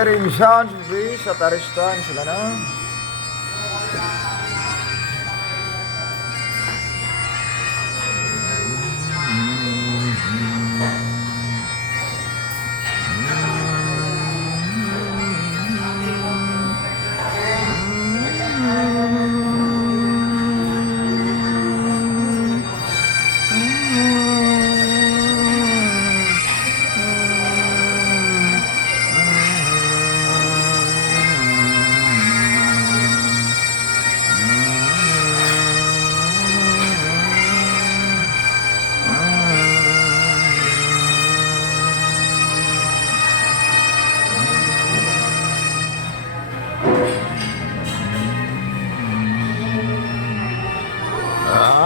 Hearing sounds of breeze at Aristan sila na.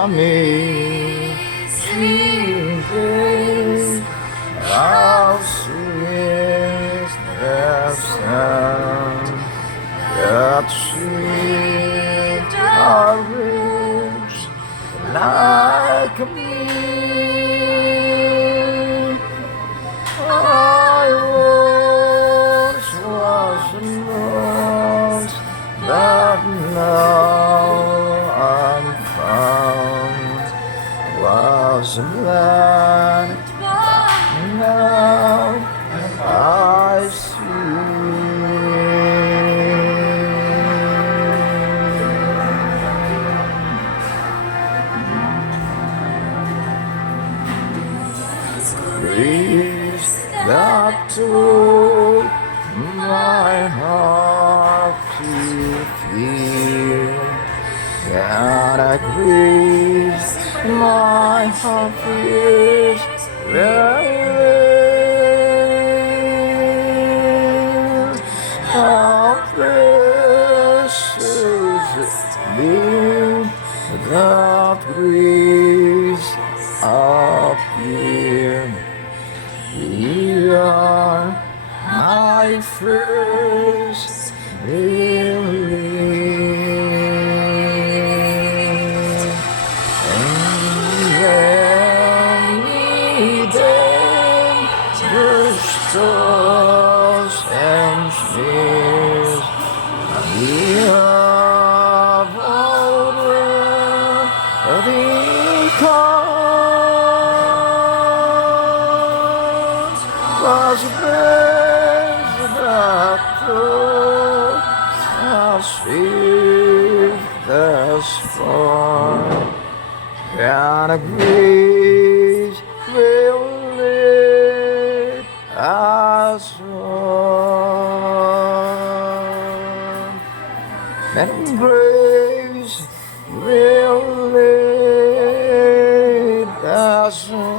Amazing grace, how sweet the sound that saved a wretch like me. I once was lost, but now I'm found. Was blind, but now I see. Grace that took my heart to feel, and a grace my heart is well. How precious be that grace appear. Here my first belief, and then Resto and fears. We have already come. Was praise that took us with thus far, and a grace will lead us on, and grace will lead us on.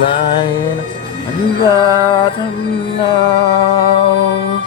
Line that now